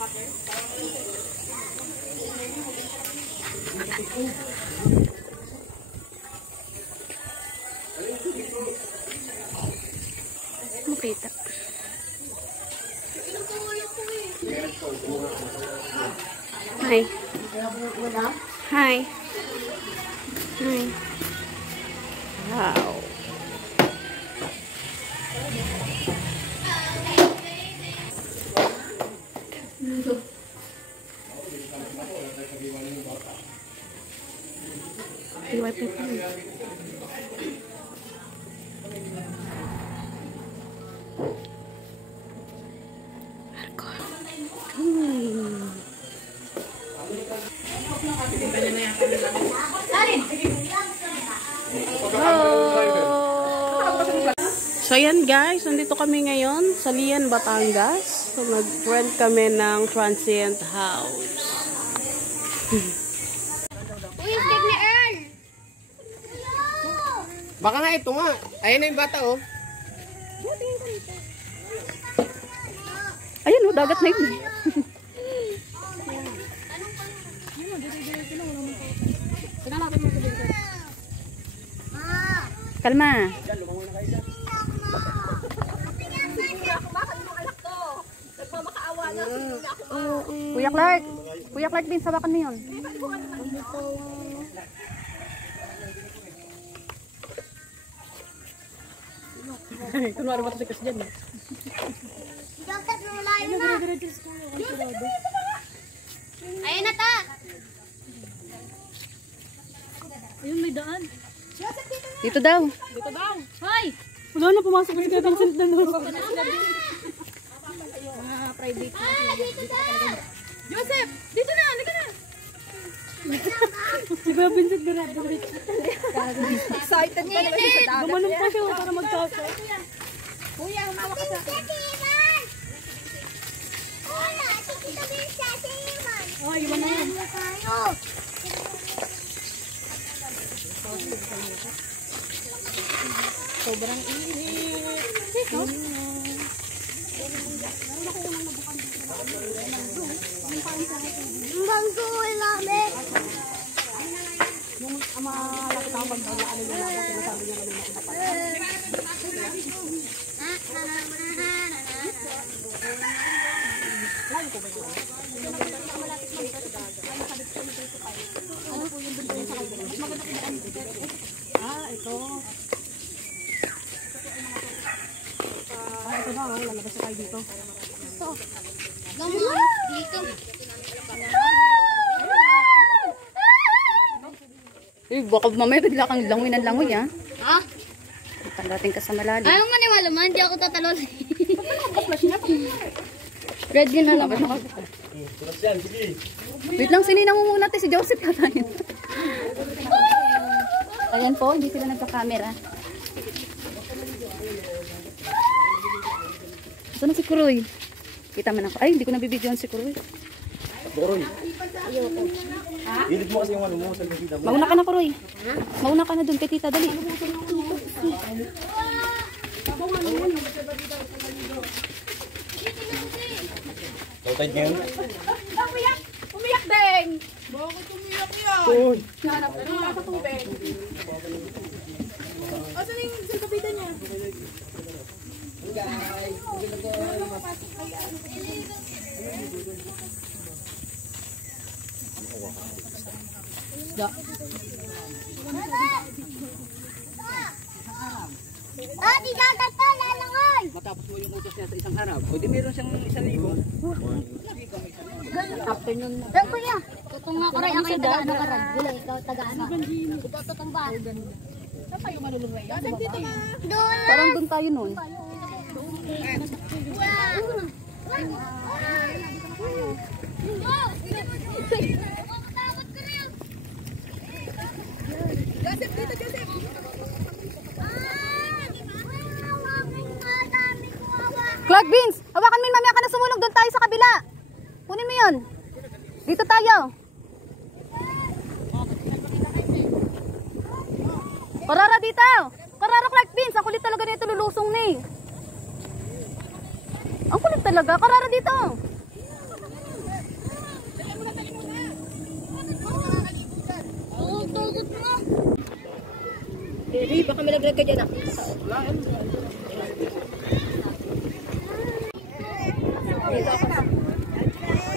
Makita. Hi. Hi. Hi. Wow. So yan guys, nandito kami ngayon sa Lian, Batangas. So nag-rent kami ng transient house. Uy, stick ni Earl! Baka nga ito nga. Ayun na yung bata oh. Ayun oh, dagat na yun. Kalma. Kuya Clark. Kuya Clark din, sabakan mo yun. Kunwari ba kasi dyan eh. Ayun na ta! Ayun, may daan. Dito daw. Dito daw. Hoy! Wala na, pumasok kasi ka Vincent na doon. Private. Joseph! Dito na! Halika na! Si Kuya Vincent na rin. Excited pa naman sa dagat. Gumanong pa siya para magkasa. Kuya, humawa ka sa... Oh, iwan na yan. Sobrang init. Bangko namin. Yung malapit ako magdala, ano yung ako, sinasabi niya na yung ito. Ito na, lalabas na tayo dito. Ito. Dito. Eh, baka mamaya bigla kang langoy ng langoy ah. Ha? Pagdating ka sa malalim. Ayaw maniwala man, hindi ako tatalon. Red din na lang. Wait lang, sininang mo muna natin si Joseph katayin. Ayan po, hindi sila nagka-camera. Ito na si Kuroy. Kita man ako. Ay, hindi ko nabibidyoan si Kuroy. Kuroy. Ilit mo kasi yung ano mo sa bibida mo. Mauna ka na, Kuroy. Mauna ka na dun kay tita, dali. Tautay niyo. Umiyak din! Bakit umiyak yan? Uy! Nanap na wala sa tubig. Asan yung kapitan niya? Di dagat pa, lalangoy! Matapos mo yung utos niya sa isang araw. O di meron siyang 1,000. Afternoon na. Pero kuya, tutong nga ko rin ako yung taga-ano ka rin. Wala, ikaw taga-ano. Ikaw tutong ba? Saan tayo manulungay? Dito na. Doon! Parang dun tayo nun. Joseph, dito Joseph! Clark Beans, hawakan mo yun, mamaya ka na sumulog. Doon tayo sa kabila. Kunin mo yun. Dito tayo. Karara dito. Karara Clark Beans. Ang kulit talaga nito, lulusong ni. Ang kulit talaga. Karara dito. Mahilig ka dyan ah.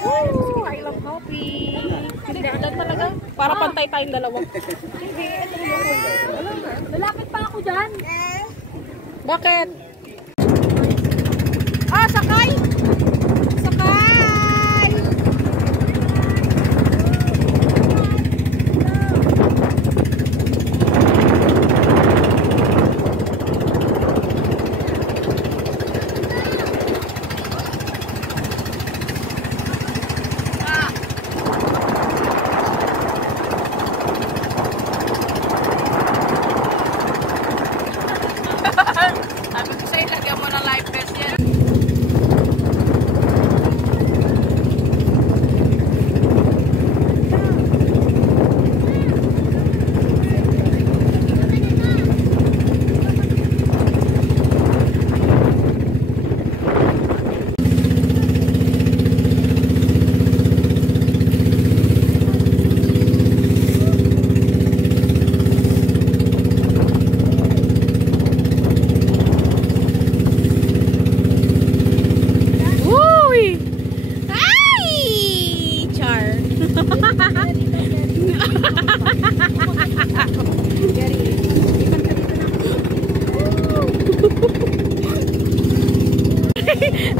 Woo! I love coffee. Hindi, adan talaga. Para pantay tayong dalawa. Lalapit pa ako dyan. Bakit? Ah, sakay! Sakay! Sabi ko sa'yo, lagyan mo ng life vest yan.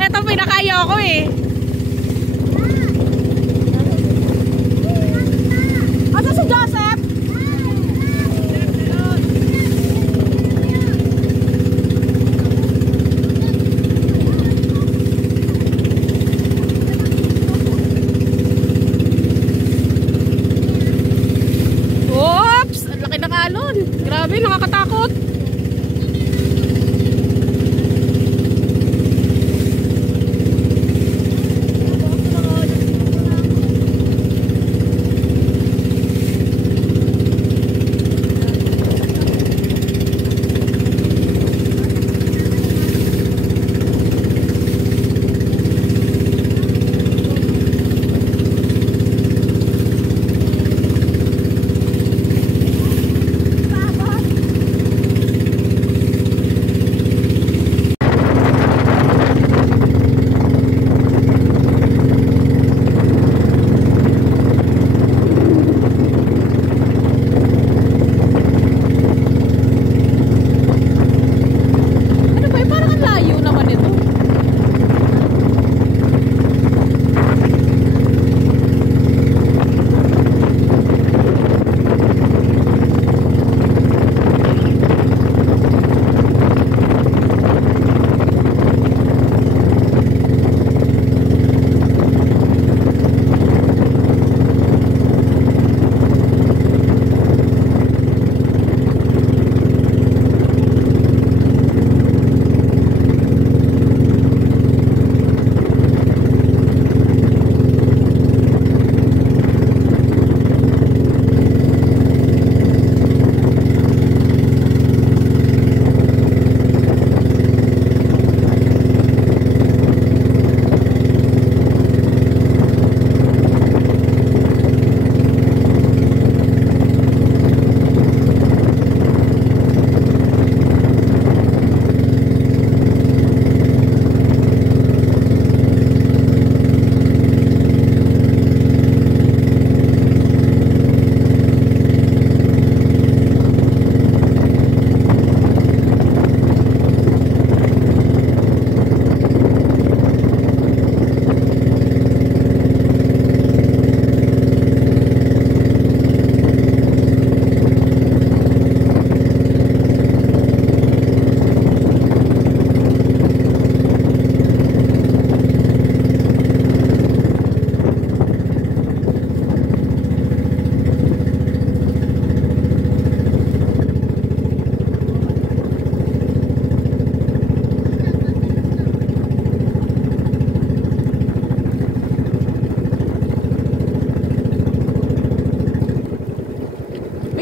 Ito pinakayo ako eh. Asa si Joseph? Oops! Ang laki ng alon. Grabe, nakakatakot.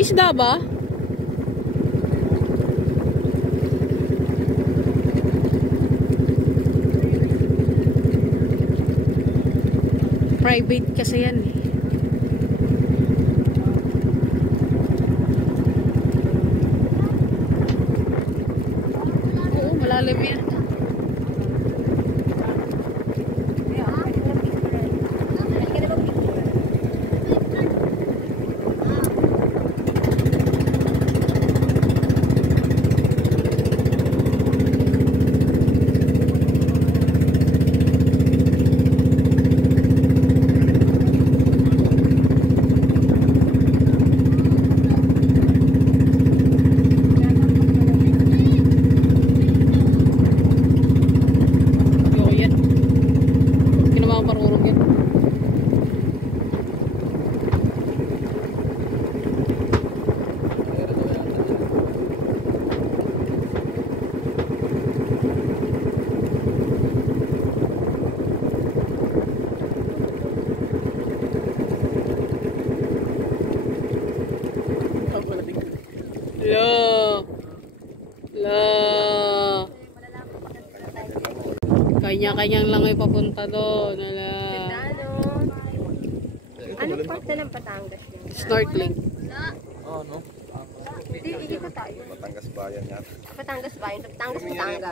Isda ba? Private kasi yan eh. Malalim yan. Kanya-kanyang lang ay papunta doon. Anong parte ng Batangas yan? Snorkeling. Oo, no? Hindi ko tayo. Batangas bayan yan. Batangas ba yun? Batangas.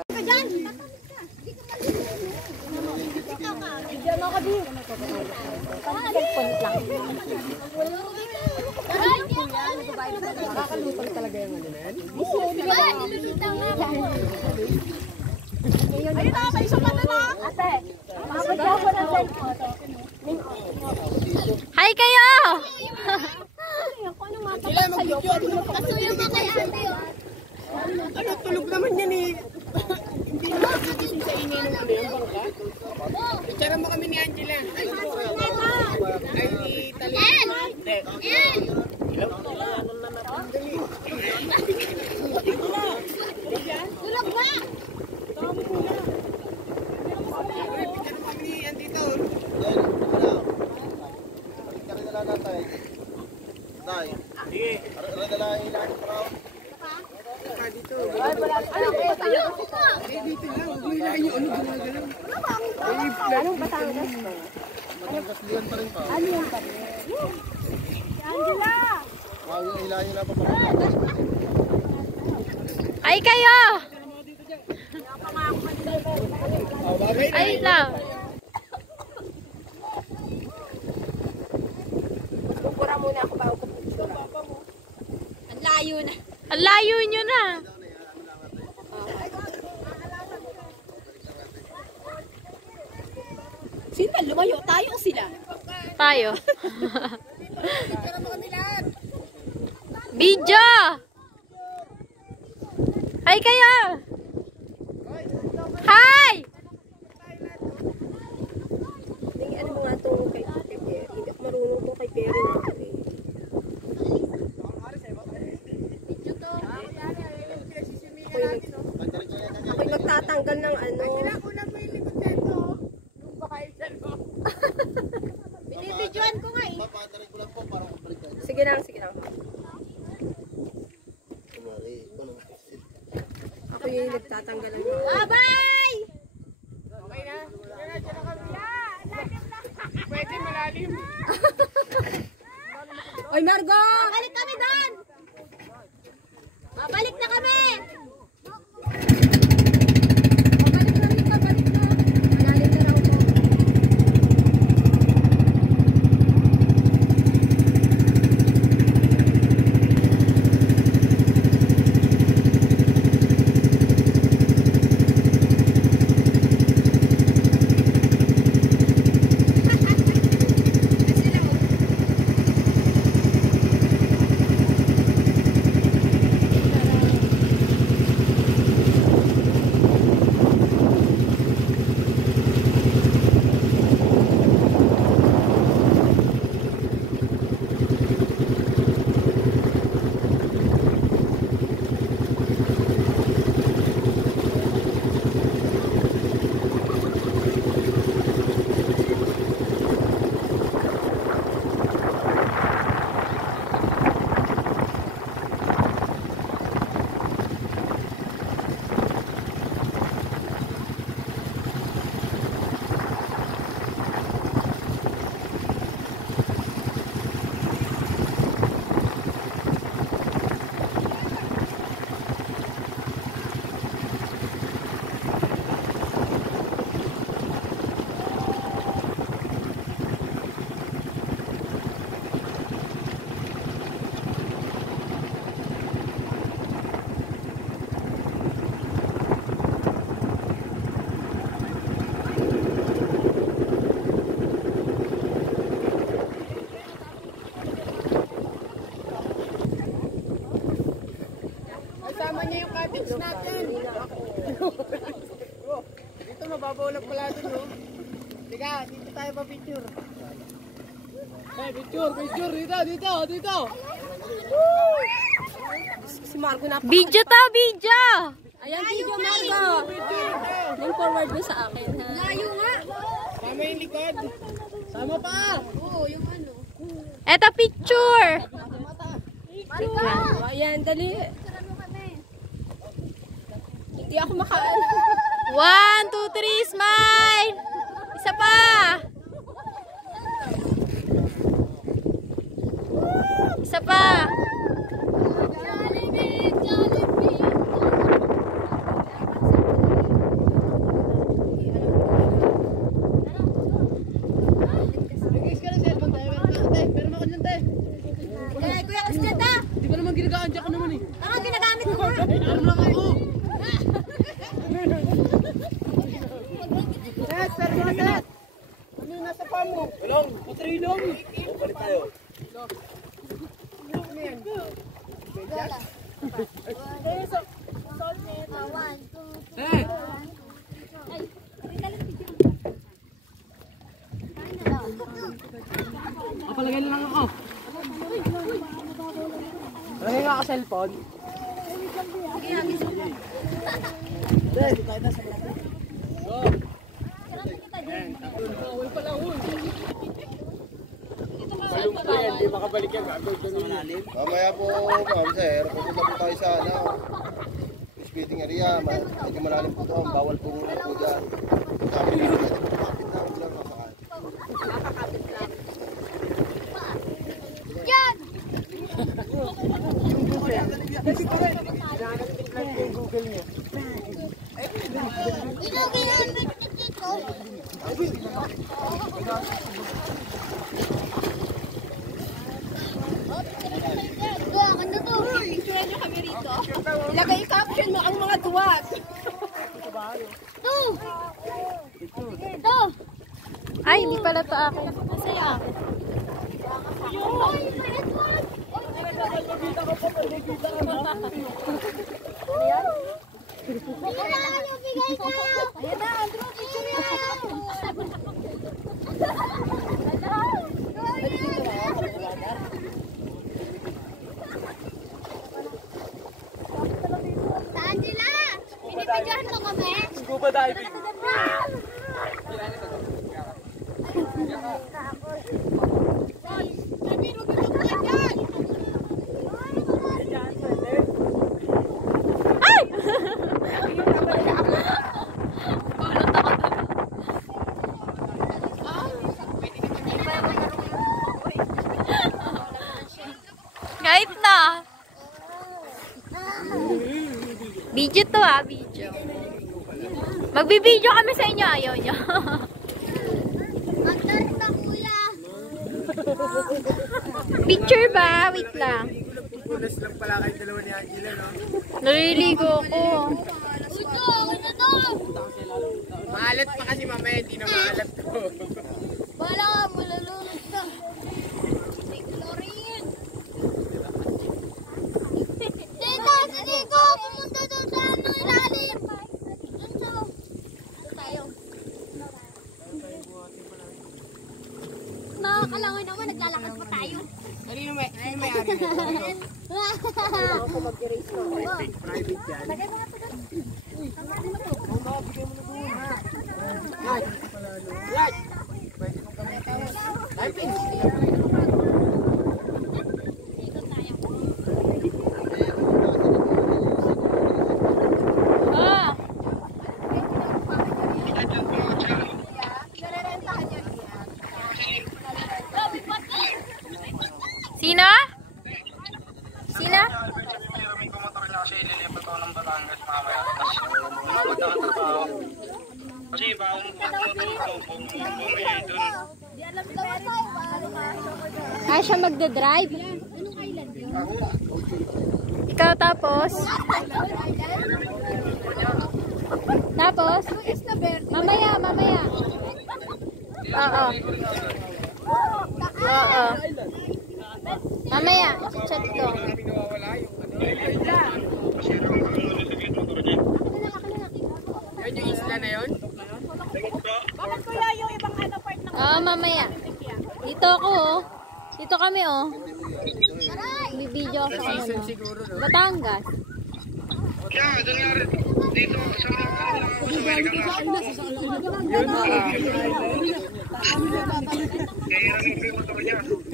Ka dyan! Diyan ako din. Cellphone lang. Nakakalutang talaga yung ano na yan. Ayun na, may isa pa na na! Ate, makapagya ko ng cellphone. Hi kayo! Ako anong matapat sa'yo? Kasuyo mo kay ate. Ano, tulog naman yan eh. Hindi naman nagigising sa ingay ng ano yung bangka. Itsara mo kami ni Angela. Ay, ni Talin. Tulog ba? Itsara mo kami ni Andito. Anong Batangas to? Batangas pa rin pa. Ano yan pa rin? Si Angela! Yung ilayo na pa pa. Hi kayo! Ay lang. Pupura muna ako bago pupura. Ang layo na. Ang layo nyo na. Sino ba? Lumayo tayo o sila? Tayo. Video! Hi kayo! Hi! Ano mo nga itong kay Perry? Hindi ako marunong itong kay Perry na ako eh. Ako'y magtatanggal ng ano. Binibidyoan ko nga eh. Sige lang, sige lang. Ako yung nagtatanggal ng mga. Bye-bye! Okay na? Pwede malalim. Oy, Margot! Babalik kami doon! Babalik na kami! Babalik na. Malalim na raw po. Dito mababaw lang pala dun, no? Teka, dito tayo pa picture. Hey, picture, dito. Si Marco na. Video to, video! Ayan, video, Marco. Yung forward mo sa akin, ha? Layo nga. Sama yung likod. Sama pa. Oo, yung ano. Eto, picture! Ayan, dali. Hindi ako makaan. 1, 2, 3, smile! Isa pa! Isa pa! Nag-iis ka ng cellphone tayo. Meron ako dyan, te. Kuya Kasteta. Hindi ko naman ginagaan dyan ka naman eh. Ang ginagamit mo nga. Meron lang ako. Set, pero mga set. Ano yung nasa pa mo? Walang, patrilong. Balik tayo. Ano yan? Eh! Kapalagay lang ako. Palagay nga ako cellphone. Dito tayo sa kapatid. Go! Awal pala, uy. Balong po yan, di makabalik yan. Mamaya po, ma'am sir, pupunta po tayo sa speeding area. Medyo malalim po doon, bawal po muna po dyan. Sabi nyo, kapit na ako lang kapakal. Yan! Yung Google niya. Ginagayan dito. Go, ano to? Picture nyo kami rito. Ilagay caption mo ang mga duwag. To! To! Ay, hindi pala to akin. Masaya. Ay, pwede to. Ayan na, ano, bigay ka. Ayan na, Andrew, picture na. Sa Angela, pinipidyahan mo kami. Scuba diving. Sabi, huwag mo ka dyan. Kahit na. Video to video. Magbibideo kami sa inyo, ayaw nyo. Magdaro na, kuya. Picture ba? Wait lang. Punas lang pala kayo dalawa ni Angela, no? Naliligo ko. Uto, ano to? Maalat pa kasi mamaya, hindi na maalat to. Bala ka, malalunod ka. May chlorine. Tita, si Nico, pumunta doon sa ano, ilalim. Doon sa... Doon tayo. Nakakalangoy naman, naglalakad pa tayo. Sino may-ari nito? Private yan. Lagay mo na ito doon. Tamarin mo to. Right! Pwede kong kami tawag. Live in. Ah. Sino? Sino? Kasi baong bumili doon. Ay, siya magdadrive. Anong island yun? Ikaw tapos? Tapos? Mamaya, mamaya. Oo. Oo. Mamaya, chat ko. Nawawala yung ano. mamaya. Dito ako, oh. Dito kami, oh. Bibidyo ako sa ano. Batangas. Kaya, doon nga rin. Dito, sa Amerika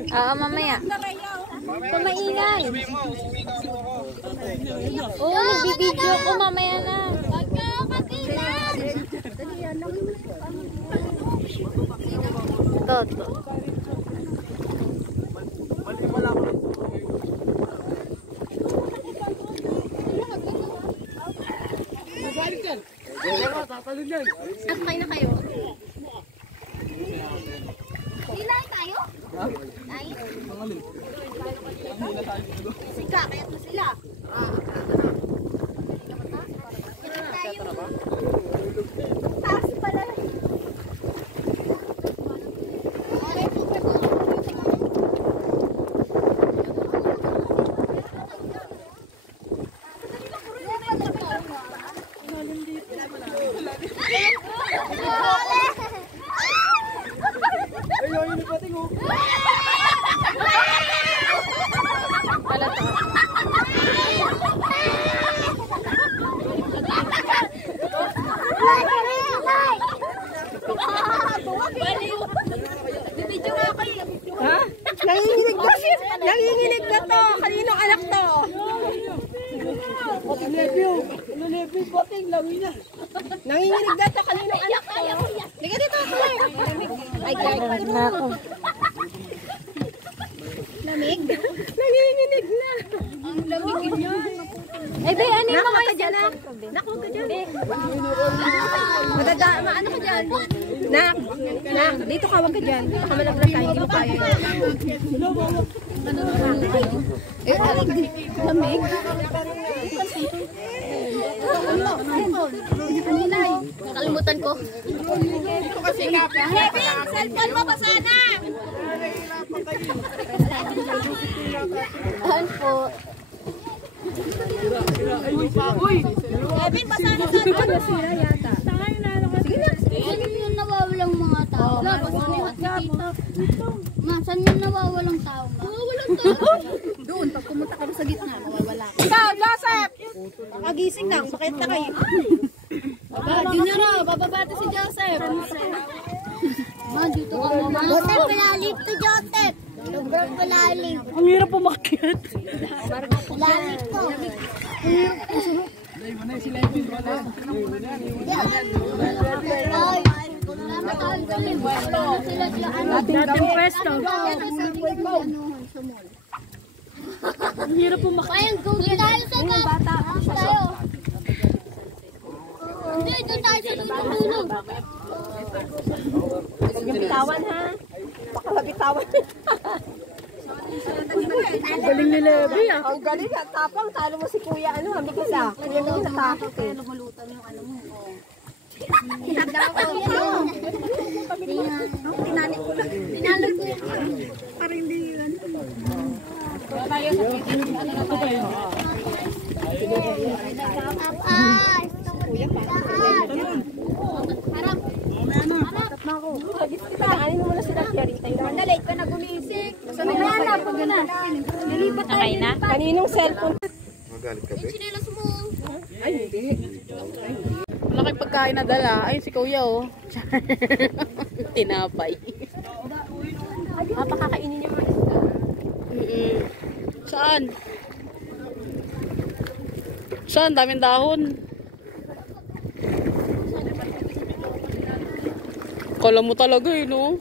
nga. Mamaya. Maingay. Oo, nagbibidyo ko mamaya na. Toto. At kayo na kayo. Ilahin tayo? Ilahin? Sika, kaya ito sila. Taas pala. Ha? Nanginginig ba siya? Nanginginig na to. Kaninong anak to? Nanginginig na to. Kaninong anak to? Liga dito. Ay, kaya na ako. Lamig? Nanginginig na. Ang lamig niya. Eh, be, ano yung mga dyan na? Naku ka dyan. Ano ka dyan? Nak, dito ka, wag ka dyan. Dito ka malaglag ka, hindi mo kaya. Lamig? Nakalimutan ko. Kevin, cellphone mo ba sana? Ahan po. Kevin, basa na sa ano? Sira yata. Sige na. Saan yung nawawalang mga tao? Wala, basa na yung atikita. Ma, saan yung nawawalang tao? Nawawalang tao? Doon, pag pumunta ka sa gitna, mawawala. Ikaw, Joseph! Kagising lang, bakit na kayo? Junior, bababata si Joseph. Ma, dito ka mama. Joseph, palalim to Joseph. Sobrang palalim. Ang hirap pumakyat. Palalim to. Dating pwesto. Ang hirap pumakyat. Doon tayo sa bata. Tayo. Hindi, doon tayo sa tulog. Bitawan ha? Baka mabitawan. Galing ni Levi ah. Ang galing ha, tapang. Talo mo si kuya, ano, hamig ka sa. Kuya mo natakot eh. Lumulutan yung ano mo. Tinanip ko lang. Tinalo ko yun. Parang hindi yun. Ay! Harap! Ano mo na sila, Pierita? Mandalate ka na gumising. Hanap ko na. Nilipat tayo. Okay na? Kaninong cellphone? Magalit ka, be? Sinelas mo. Ay, hindi. Malaking pagkain na dala. Ay, si Kuya oh. Tinapay. Pakakainin niyo mga isda. Saan? Saan? Daming dahon. Kala mo talaga eh, no?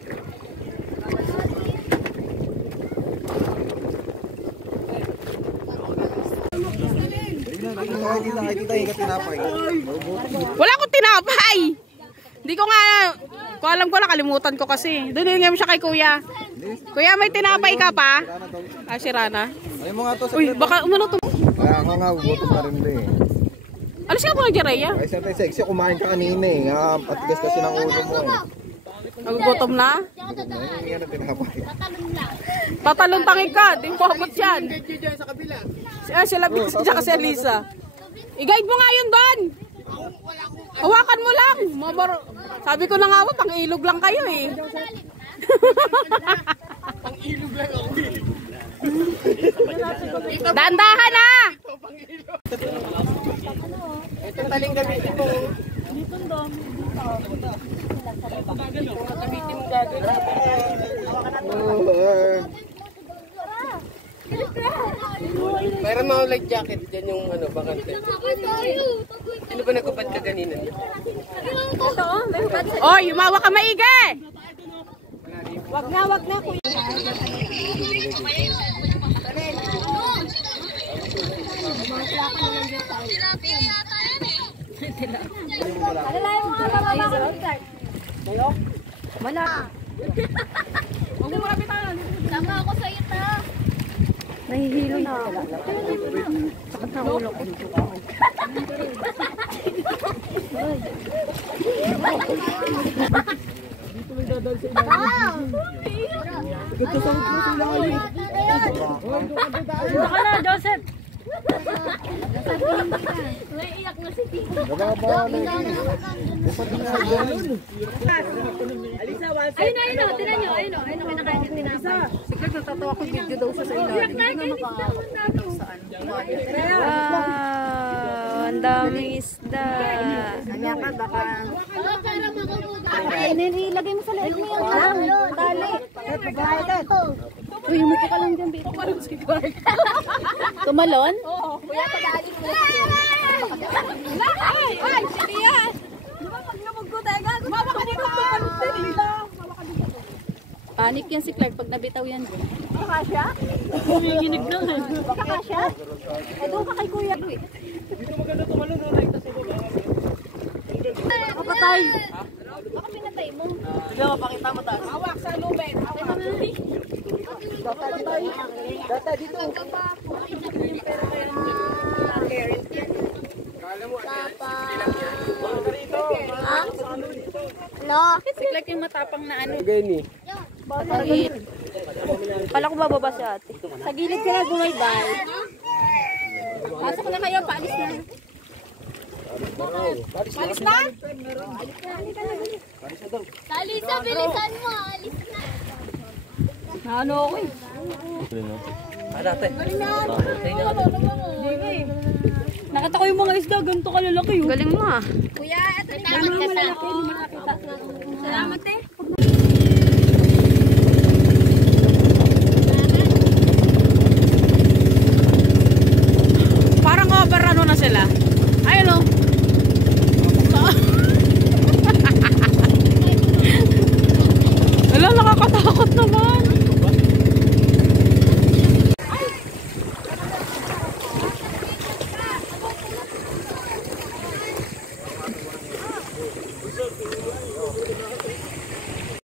Wala akong tinapay! Hindi ko nga, kung alam ko, nakalimutan ko kasi. Doon nga siya kay Kuya. Kuya, may tinapay ka pa? Ah, si Rana. Ayun mo nga to sa Uy, baka umano to. Kaya nga, gutom na rin din. Ano siya po nag-diarrhea? Ay, siyempre sexy, kumain ka kanina eh. Patigas kasi ng ulo mo eh. Nagugutom na? Ay, yan ang tinapay. Tatalon tangig ka, di mo abot yan. Sila Vince at si Elisa. I-guide mo nga yun doon. Hawakan mo lang. Sabi ko na nga po, pang ilog lang kayo eh. Pang-ilog lang ako. Dandahan na! Ito taling gamitin mo. Gamitin mo gagawin. Mayroon mga light jacket dyan yung ano, bakante. Sino ba nagkupad ka ganina? Oh, yumawa ka maigi! Wag na kuya. Alalayan mo nga bababa. Wala. Huwag mo makapitan. Sama ako sa iyo ta. Nahihilo na ako. Sakit na ulo ko. Baka na, Joseph. Naiiyak na si Tito. Ayun na, tinan nyo. Ayun na, kinakain yung tinapay. Sigurad natatawa ko video daw siya sa ilalim. Wow, ang daming isda. Kanya ka, baka... Nilagay mo sa loob mo yung tali. Uy, umupo ka lang dyan, Bito. Tumalon? Oo, kuya pag-aalis mo. Ay, sige yan! Lumag ko tayo agad. Mama ka dito! Panik yan si Clark pag nabitaw yan. Baka siya? Nanginginig na nga. Baka siya? Eh, doon ka kay Kuya Luis. Kapatay! Baka pinatay mo. Sige, mapakita mo tayo. Hawak sa lubid! Hawak! Data dito. Ano? Si Clark yung matapang na ano. Gani. Maliit. Kala ko bababa si ate. Sa gilid sila gumaybay. Pasok na kayo, paalis na. Alis na? Talisa, bilisan mo. Alis na. Ano ako eh. Nakita ko yung mga isda, ganito kalalaki yun. Galing mo ah. Kuya, ito na naman ka sa. Salamat eh. Parang over ano na sila. Ayun o. Wala, nakakatakot naman.